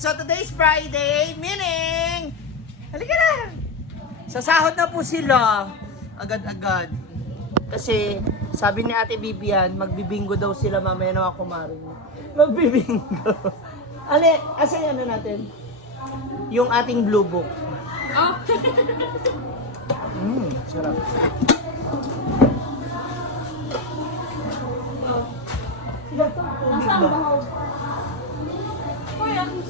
So today's Friday, meaning, halika na! Sasahod na po sila. Agad-agad. Kasi sabi ni Ate Bibian, magbibingo daw sila mamaya na ako maring. Magbibingo. Ale, asan ano natin? Yung ating blue book. Oh. Sarap. Nasaan ba? Hoy, ang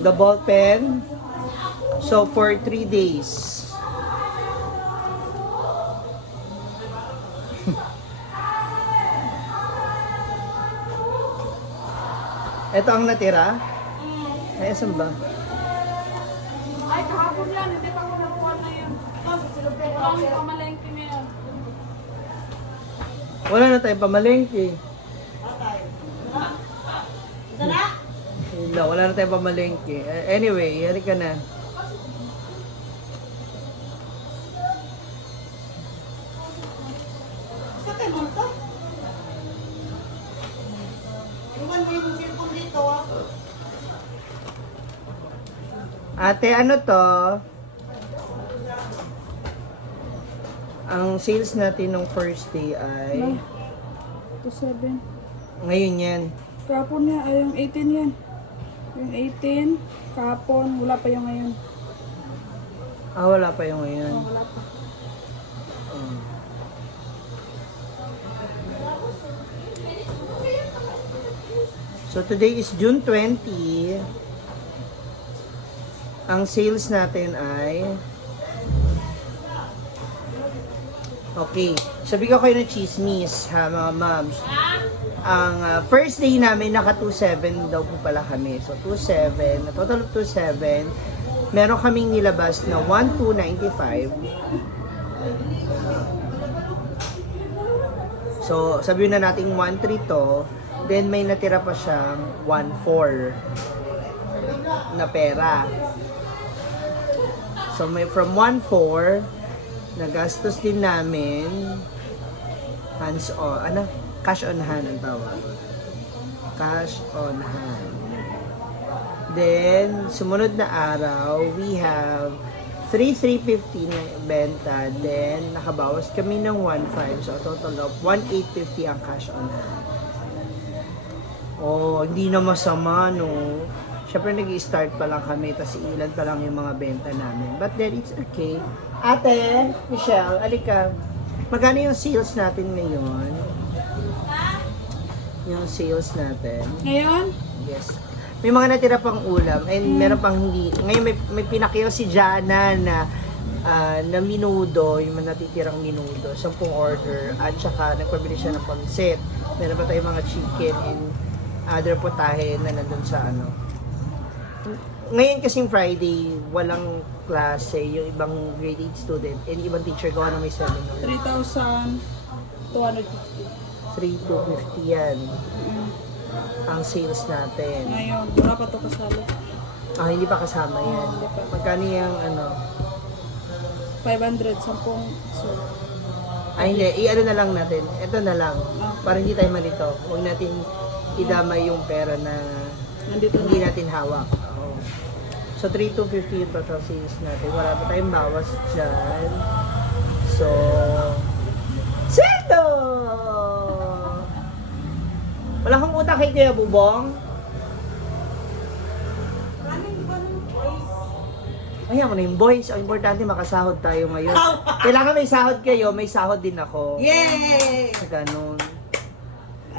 The ball pen. So for 3 days. Ito ang natira? Ay, asan ba? Ay, kahapon yan. Hindi pa ko nakuha na yun. Ito ang pamalengke mo yan. Wala na tayong pamalengke. Wala na tayong pamalengke. Anyway, yari ka na. Sa tayo to? Iwan mo yung cellphone dito, ah. Ate, ano to? Ang sales natin ng first day ay... 2.7. Ngayon yan. Kahapon niya, ay yung 18 yan. Yung 18, kahapon, wala pa yung ngayon. Wala pa yung ngayon. Oh, wala pa. So today is June 20. Ang sales natin ay... Okay. Sabi ko kayo ng chismis, ha mga moms. Ang first day namin, naka 2.7 daw po pala kami. So 2.7, na total of 2.7. Meron kaming nilabas na 1.295. So sabihin na natin 1.3 to. Then may natira pa siyang 1.4 na pera. So may from 1.4 nagastos din namin hands on, cash on hand ang tawag. Cash on hand. Then sumunod na araw, we have 3,350 na benta. Then nakabawas kami ng 1.5. So a total of 1,850 ang cash on hand. Oh, hindi na masama, no? Siyempre, nag-i-start pa lang kami, tas ilan pa lang yung mga benta namin. But then, it's okay. Ate, Michelle, alika. Magkano yung sales natin ngayon? Yung sales natin. Ngayon? Yes. May mga natira pang ulam, and meron pang hindi. Ngayon, may pinakil si Jana na minudo, yung mga natitirang minudo, 10 order, at saka nagpabili siya ng pansit. Meron pa tayong mga chicken and other putahe na nandun sa ano. Ngayon kasing Friday, walang klase, yung ibang grade 8 student and ibang teacher gawa na may seminar. 3,250. 3,250 yan ang sales natin. Ngayon, wala pa to kasalo. Hindi pa kasama yan. Hindi pa. Magkano yung ano? 500, 10. So, Hindi, i-ano na lang natin. Ito na lang. Para hindi tayo malito. Huwag natin idamay yung pera na nandito hindi na. natin hawak. Oo. So, 3,250 yung total sales natin. Wala pa tayong bawas dyan. So, Sendo! Wala kang utang kay Kuya Bubong? Maraming ba ng voice? Ayaw mo na yung boys. Ang importante, makasahod tayo ngayon. Kailangan may sahod kayo, may sahod din ako. Yay! Ganun.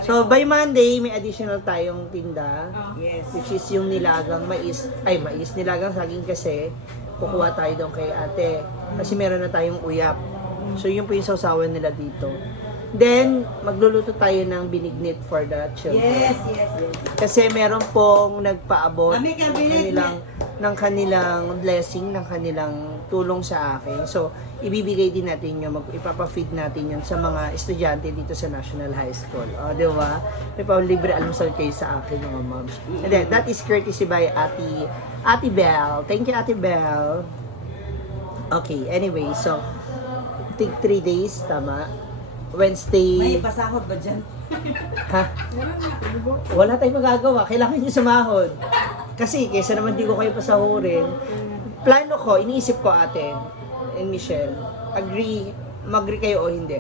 So, by Monday, may additional tayong tinda. Yes. Which is yung nilagang nilagang saging kasi, kukuha tayo doon kay ate. Kasi meron na tayong uyap. So, yun po yung sausawan nila dito. Then, magluluto tayo ng binignit for the children. Yes. Kasi meron pong nagpaabot Kami kabinet ng kanilang blessing, ng kanilang tulong sa akin. So, ibibigay din natin yun, ipapa-feed natin yun sa mga estudyante dito sa National High School. O, di ba? May pa-libre almusal kayo sa akin, mga moms. And then, that is courtesy by Ate Belle. Thank you, Ate Belle. Okay, anyway, so, take 3 days, tama? Wednesday. May pasahod ba dyan? Ha? Meron nga. Wala tayong magagawa. Kailangan nyo sumahod. Kasi, kaysa naman di ko kayo pasahurin, plano ko, iniisip ko ate, and Michelle, mag-agree kayo o hindi.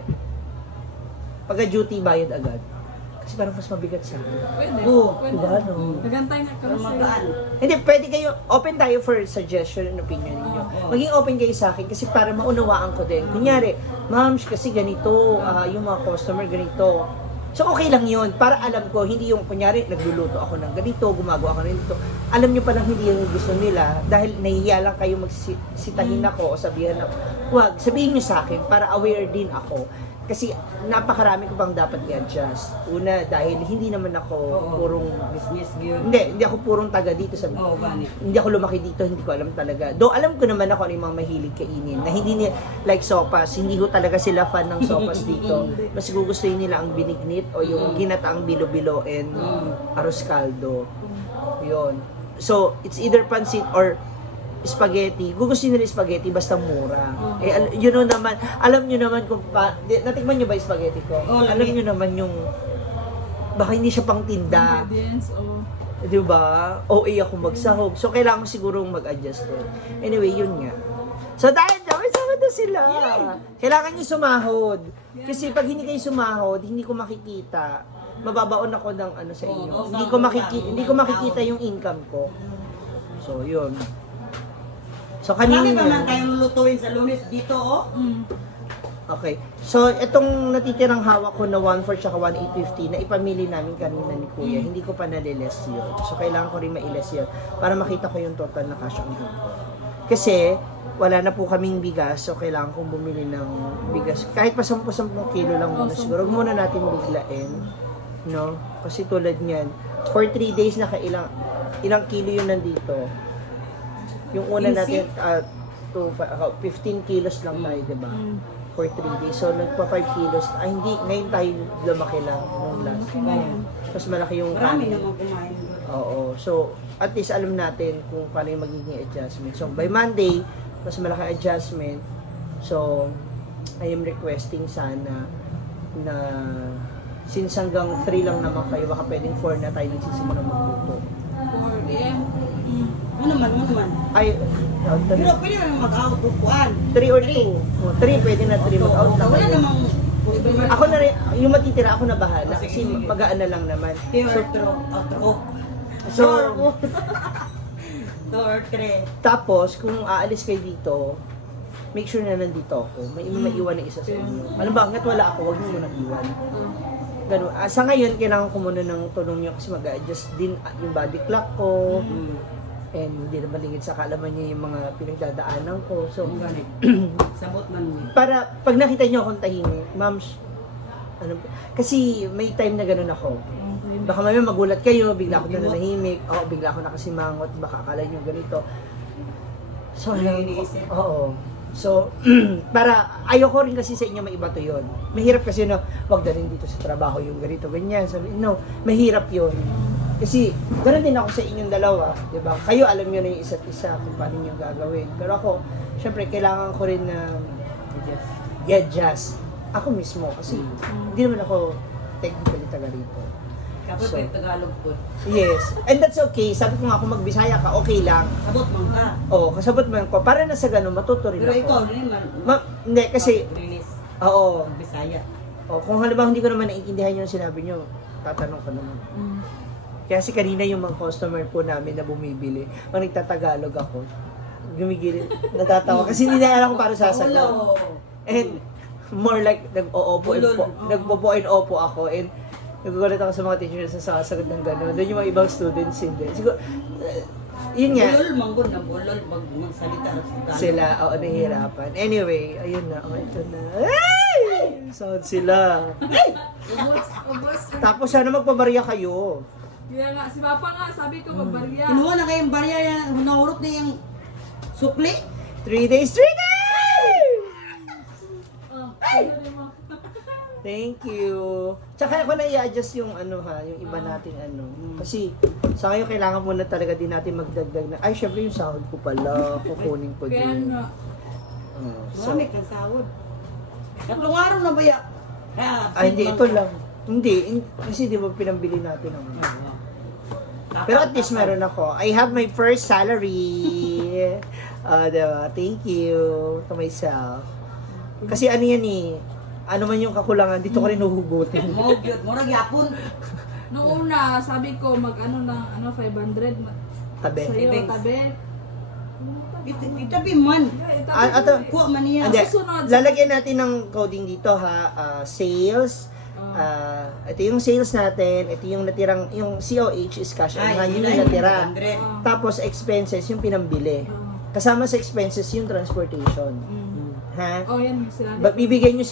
Pagka-duty, bayad agad. Kasi parang mas mabigat sa akin. Pwede. Oo, Pwede. diba, no? Nagantay nga Para kasi. magaan. Hindi, pwede kayo, open tayo for suggestion and opinion ninyo. Maging open kayo sa akin kasi para maunawaan ko din. Kunyari, ma'am, kasi ganito, yung mga customer ganito. So, okay lang yun. Para alam ko, hindi yung, kunyari, nagluluto ako ng ganito, gumagawa ako ng ganito. Alam nyo palang hindi yung gusto nila dahil nahihiya lang kayo magsitahin ako o sabihan ako. Huwag, sabihin nyo sa akin para aware din ako. Kasi napakarami ko pang dapat i-adjust. Una, dahil hindi naman ako purong business yun. hindi ako purong taga dito sa Oo, ganit. hindi ako lumaki dito, hindi ko alam talaga. Do alam ko naman ako ano yung mga mahilig kainin na hindi ni like sopas, hindi ko talaga sila fan ng sopas dito. Mas gugustuhin nila ang binignit o yung ginataang bilo-bilo and arroz caldo. Yun. So, it's either pansit or spaghetti. Gugustuhin nila spaghetti basta mura. You know naman, alam nyo naman kung natikman nyo ba yung spaghetti ko? Oo, Alam nyo naman yung baka hindi siya pang tinda. Ingredients o... Di ba? OA ako magsahog. So, kailangan ko sigurong mag-adjust din. Anyway, yun nga. So, dahil dyan, may sahod na sila. Kailangan nyo sumahod. Kasi pag hindi kayo sumahod, hindi ko makikita. Mababaon ako ng ano sa inyo. Hindi ko makikita yung income ko. So, yun. So, Marami kanina pa man tayong lulutuin sa Lunes dito, oh. Okay. So, itong natitirang hawak ko na 1/4 tsaka 1/850 na ipamili namin kanina ni Kuya, hindi ko pa naliles yun. So, kailangan ko rin mailes yun para makita ko yung total na cash on hand ko. Kasi, wala na po kaming bigas, so kailangan kong bumili ng bigas. Kahit pa 10 kilo lang muna siguro. Huwag muna natin biglain. No? Kasi tulad niyan, for 3 days ilang kilo yun nandito. Yung una natin, 15 kilos lang tayo, diba? For 3 days. So, nagpa 5 kilos. Hindi, ngayon tayo lumaki lang nung last. Mas malaki yung Marami kanin. naman kumain. Oo. So, at least alam natin kung paano yung magiging adjustment. So, by Monday, mas malaki adjustment. So, I am requesting sana na since hanggang 3 lang naman kayo, baka pwedeng 4 na tayo nagsisimula magluto. 4 a.m. Ano naman. Ay, Pero pwede naman mag-out upuan. 3 or 2. 3, pwede na 3 mag-out na Wala kayo. namang customer. Ako na rin, yung matitira ako na bahala kasi magaan na lang naman. Outro. So, 2 or 3. tapos, kung aalis kayo dito, make sure na nandito ako. May maiwan na isa sa inyo. Alam ba, hanggat wala ako, huwag mo nang iwan. Ganun. Sa ngayon, kailangan ko muna ng tulong nyo kasi mag-adjust din yung body clock ko. And hindi na malingit sa kaalaman niya yung mga pinagdadaanan ko. So, Ganit. Sabot man mo. para pag nakita niyo akong tahimik, ma'am, ano, kasi may time na ganun ako. Baka mamaya magulat kayo, bigla ako na nanahimik, bigla ako nakasimangot, baka akala niyo ganito. So, Iniisip. oo. So, para ayoko rin kasi sa inyo maiba to yun. Mahirap kasi na wag na rin dito sa trabaho yung ganito, ganyan. Sabi, no, mahirap yun. Kasi, ganoon din ako sa inyong dalawa, di ba? Kayo alam nyo na yung isa't isa kung paano nyo gagawin. Pero ako, syempre, kailangan ko rin na i-adjust. Ako mismo, kasi hindi naman ako technically taga rito. Kapag So, Tagalog po. Yes. And that's okay. Sabi ko nga, kung magbisaya ka, okay lang. Sabot man ka. Oo, kasabot mo ko. Para na sa ganun, matuto rin Pero ako. ikaw, hindi man. Hindi, kasi, Release. oo. Bisaya. Kung halimbawa hindi ko naman naiintindihan yung sinabi nyo, tatanong ko naman. Kaya si kanina yung mga customer po namin na bumibili, pag nagtatagalog ako, gumigil, natatawa. Kasi hindi na alam kung paano sasagot. Ulo. And more like, nagpo-po and opo ako. And nagugulat ako sa mga teachers na sasagot ng gano'n. Doon yung mga ibang students hindi. Siguro, yun nga. Bulol, manggol na bulol. Magsalita sa Tagalog. Sila, nahihirapan. Anyway, ayun na. Ito na. Ay! Sound sila. Ubos. Tapos sana magpabarya kayo. Kaya nga, si Papa nga, sabi ko magbarya. Kinuha na kayong barya yan. Nahurot na yung sukli. 3 days, 3 days! Ay! Thank you. Tsaka ako na i-adjust yung yung iba nating Kasi sa ngayon kailangan muna talaga din natin magdagdag na, ay syempre yung sahod ko pala, kukunin ko Kaya din. nga. So, Marami kang sahod. 3 araw na ba ya? Hindi, ito lang. Hindi, kasi di ba pinambili natin ang pero at least meron ako. I have my first salary. Diba? Thank you to myself. Kasi ano yan eh, ano man yung kakulangan, dito ko rin uhugutin. Mo gyud, murag yapon. Noong una, sabi ko mag-ano lang, 500. Tabi. Sa'yo, tabi. Itabi man. Ato, Kuha man niya. hindi, Susunod. lalagyan natin ng coding dito ha. Sales. Ito yung sales natin. Ito yung natirang, yung COH is cash. Yun yung natira. 100. Tapos expenses, yung pinambili. Kasama sa expenses yung transportation. Ha? Oh, yan. Sinabi. Bibigyan nyo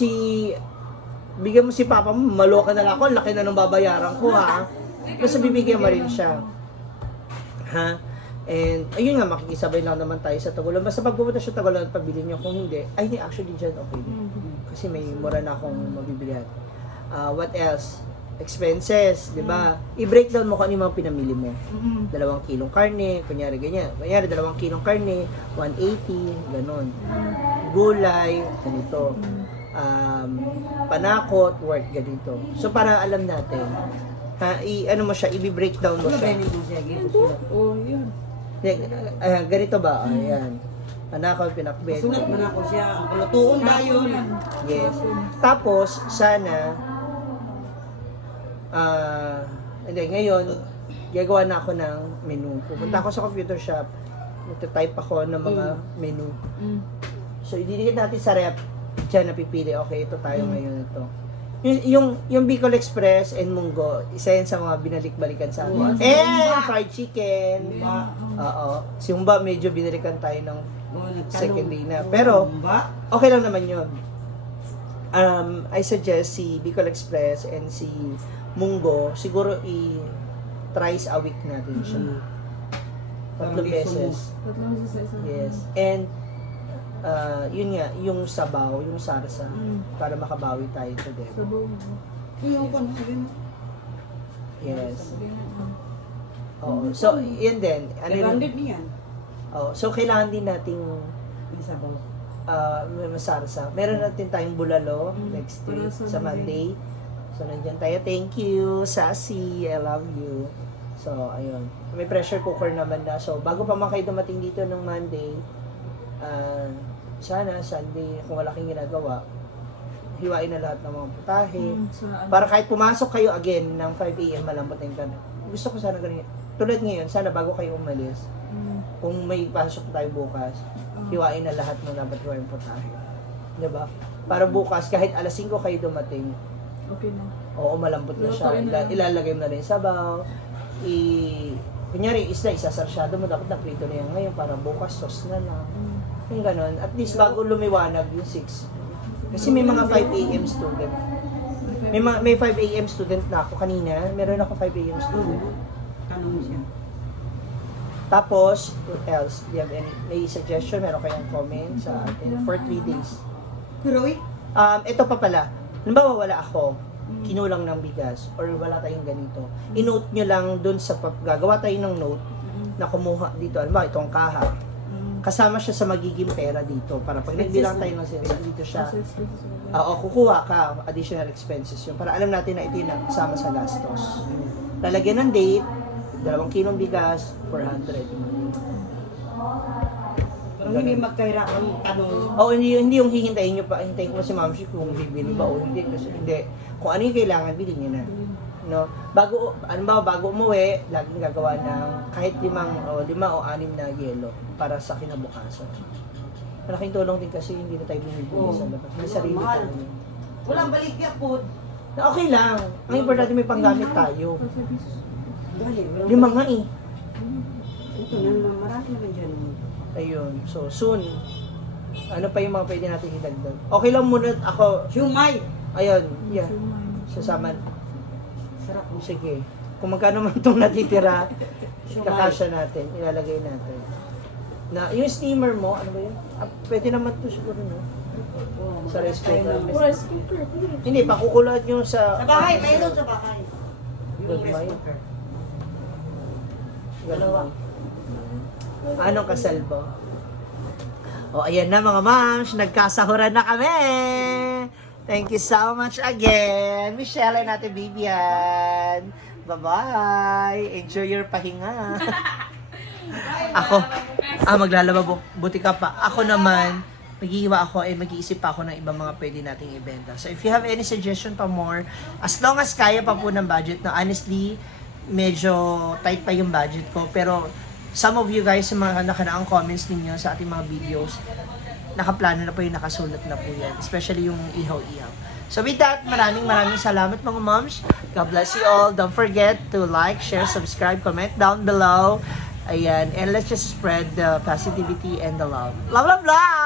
bigyan mo si Papa mo, maloka na lang ako, laki na ng babayaran ko ha. Basta bibigyan mo rin siya. Ha? And, ayun nga, makikisabay lang naman tayo sa Tagulan. Basta pag pumunta siya Tagulan at pabili niyo, kung hindi, actually dyan, okay din. Kasi may mura na akong mabibilihan. What else? Expenses, di ba? I-breakdown mo kung ano yung mga pinamili mo. 2 kilong karne, kunyari ganyan. Kunyari, 2 kilong karne, 180, ganon. Gulay, ganito. Panakot, worth ganito. So, para alam natin, ano mo siya, i-breakdown mo siya. Oh, yun. Ganito ba? Ayan. Panakot, pinakbet. Sunod man ako siya. Ang kulutuon dayon. Yes. Tapos, sana, hindi, ngayon, gagawa na ako ng menu. Pupunta ako sa computer shop, magta-type ako ng mga menu. So, ididikit natin sa rep, dyan napipili, okay, ito tayo ngayon, ito. Yung Bicol Express and Munggo, isa yan sa mga binalik-balikan sa akin. And fried chicken. Oo. Si Humba, medyo binalikan tayo ng second day na. Pero, okay lang naman yun. I suggest si Bicol Express and si Munggo, siguro thrice a week natin siya. 3 beses. Tatlong sa isa. Yes. And, yun nga, yung sabaw, yung sarsa, para makabawi tayo today. Sabaw mo. Yung ko na. Yes. Oo. So, yun din. Ano yun? 100 niyan. Oh, so, kailangan din nating Yung sabaw. may masarsa. Meron natin tayong bulalo next Para week sa sa Monday. So, nandiyan tayo. Thank you, Sassy. I love you. So, ayun. May pressure cooker naman na. So, bago pa man kayo dumating dito ng Monday, sana, Sunday, kung wala kayong ginagawa, hiwain na lahat ng mga putahe. Para kahit pumasok kayo again ng 5 a.m. malambot na yung kanan. Gusto ko sana ganyan. Tulad ngayon, sana bago kayo umalis, kung may pasok tayo bukas, hiwain na lahat ng dapat hiwain putahe. Diba? Para bukas, kahit alas 5 kayo dumating, Okay na. oo, malambot na siya. Lutuin na. Ilalagay mo na rin sabaw. Kunyari, isda, isasarsyado mo, dapat naprito na yan ngayon para bukas, sauce na lang. Yung ganon. At least bago lumiwanag yung 6. Kasi may mga 5 a.m. student. May 5 a.m. student na ako kanina. Meron ako 5 a.m. student. Tanong siya. Tapos, what else? Do you have may suggestion? Meron kayong comment sa atin? For 3 days. Pero Ito pa pala. Halimbawa, wala ako. Kinulang ng bigas. Or wala tayong ganito. I-note nyo lang dun sa gagawa tayo ng note na kumuha dito. Halimbawa, itong kaha. Kasama siya sa magiging pera dito. Para pag nagbilang tayo ng sales, dito siya. Kukuha ka, additional expenses yun. Para alam natin na ito yung kasama sa gastos. Lalagyan ng date, 2 kilong bigas, 400. Pero hindi magkahirapan tanong. Hindi yung hihintayin nyo pa, hintayin ko si Ma'am Shi kung bibili ba o hindi. Kasi hindi. Kung ano yung kailangan, bilhin nyo na. No? Bago umuwi, laging gagawa ng kahit 5 o 6 na yelo para sa kinabukasan. Malaking tulong din kasi hindi na tayo bumibili sa labas. May sarili Mahal. tayo. Walang balikya po. Okay lang. Ang importante may panggamit tayo. Dali, 5 nga eh. Ito na, marami naman dyan. Ayun. So, soon. Ano pa yung mga pwede natin idagdag? Okay lang muna ako. Siumay! Ayun. Yeah. Sasama. Sarap mo. Sige. Kung magkano man itong natitira, kakasya natin. Ilalagay natin. Na, yung steamer mo, ano ba yun? Pwede naman to siguro, no? Sa rice cooker. Rice cooker. Hindi, pakukulat yung sa... Sa bahay, mayroon sa bahay. Yung Good rice mind. cooker. Dalawa. Anong kasalbo? O, ayan na mga moms, nagkasahuran na kami! Thank you so much again. Michelle and Ate Vivian. Bye-bye. Enjoy your pahinga. Ako, maglalaba buti ka pa. Ako naman, maghihiwa ako and mag-iisip pa ako ng ibang mga pwede nating ibenta. So if you have any suggestion pa more, as long as kaya pa po ng budget, na honestly, medyo tight pa yung budget ko. Pero some of you guys, sa mga nakaraang comments ninyo sa ating mga videos, nakaplano na po yung nakasulat na po yan. Especially yung ihaw-ihaw. So with that, maraming salamat mga moms. God bless you all. Don't forget to like, share, subscribe, comment down below. Ayan. And let's just spread the positivity and the love. Love, love, love!